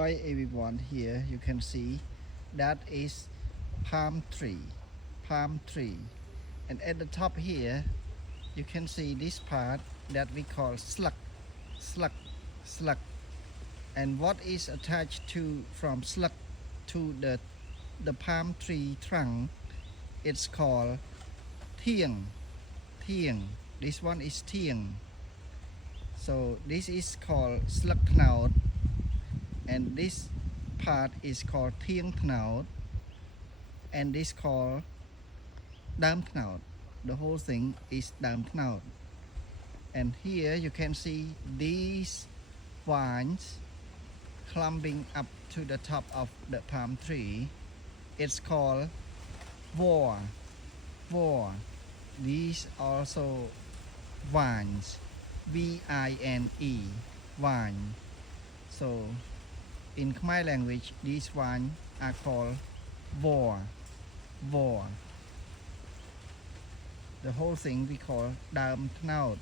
Hi everyone, here you can see that is palm tree, and at the top here you can see this part that we call slug, slug, and what is attached to from slug to the palm tree trunk, it's called thieng, thieng. This one is thieng. So this is called slug knout, and this part is called thieng knout, and this called dam knout. The whole thing is dam knout. And here you can see these vines climbing up to the top of the palm tree. It's called vor. These also vines, V-I-N-E, vine. So in Khmer language, these vines are called vor. The whole thing we call dam knout.